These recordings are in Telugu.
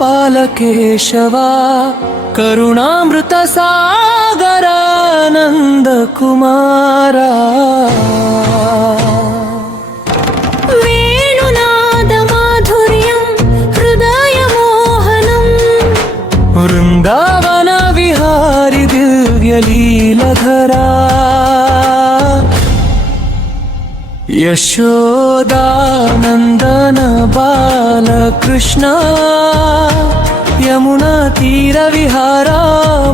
गोपाल केशव करुणामृत सागर नंद कुमारा वेणुनाद माधुर्यं हृदय मोहनं वृंदावन विहारी दिव्य लीलधरा यशोदानंदन बालकृष्ण यमुना तीर विहारा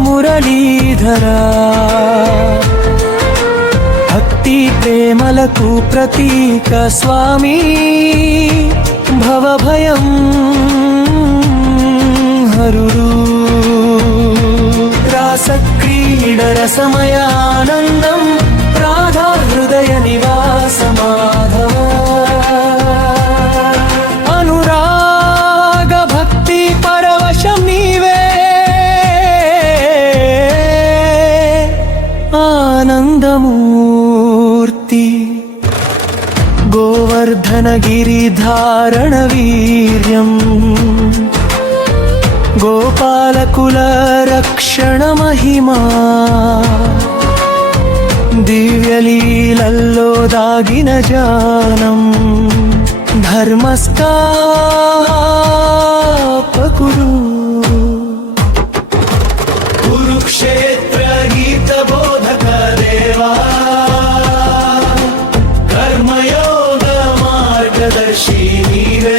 मुरलीधरा भक्ति प्रेमलकु प्रतीक स्वामी भवभयं हरुरु रासक्रीडरसमयानन्दं राधा हृदय निवास माधव अनुराग भक्ति परवशं नीवे आनंदमूर्ति गोवर्धन गिरिधारण वीर्यं गोपालकुल रक्षण महिमा दिव्यलीलल्लो दागिन जानम धर्मस्थापकुरु कुरुक्षेत्र गीत बोधक देवा कर्मयोग मार्गदर्शी नीवे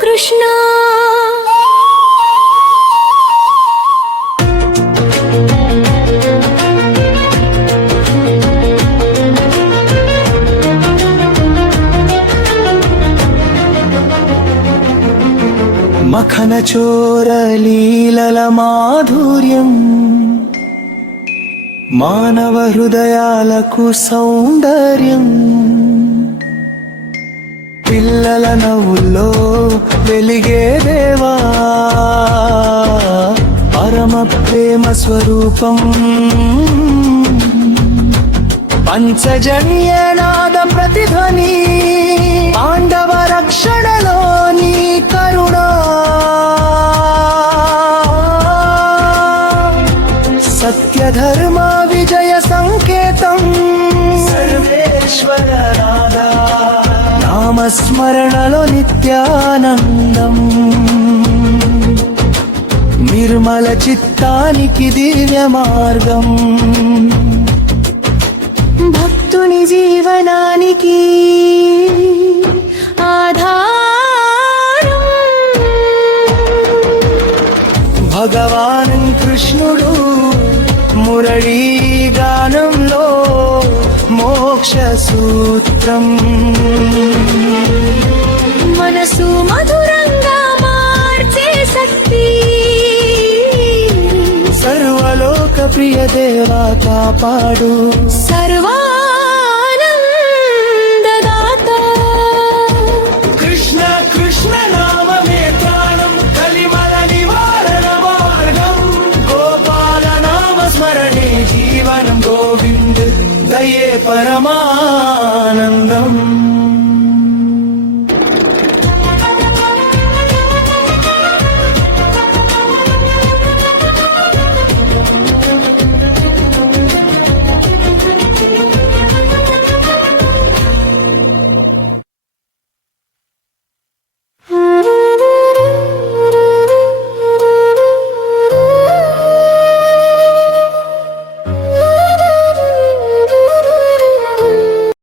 कृष्णा मखन चोर लीलल माधुर्यं मानव हृदयाలకు సౌందర్యం పిల్లల నవ్వుల్లో వెలిగే దేవా పరమ ప్రేమ స్వరూపం పంచజన్యనాద ప్రతిధ్వని పాండవ రక్షణలో నీ కరుణ సత్య ధర్మ విజయ సంకేతం సర్వేశ్వర రాధా నామస్మరణలో నిత్యానందం నిర్మల చిత్తానికి దివ్య మార్గం భక్తుని జీవనానికి ఆధారం భగవాన్ కృష్ణుడు మురళీ గానంలో మోక్ష సూత్రం మనసు మధురంగా మార్చే శక్తి సర్వలోక ప్రియ దేవా కాపాడు సర్వ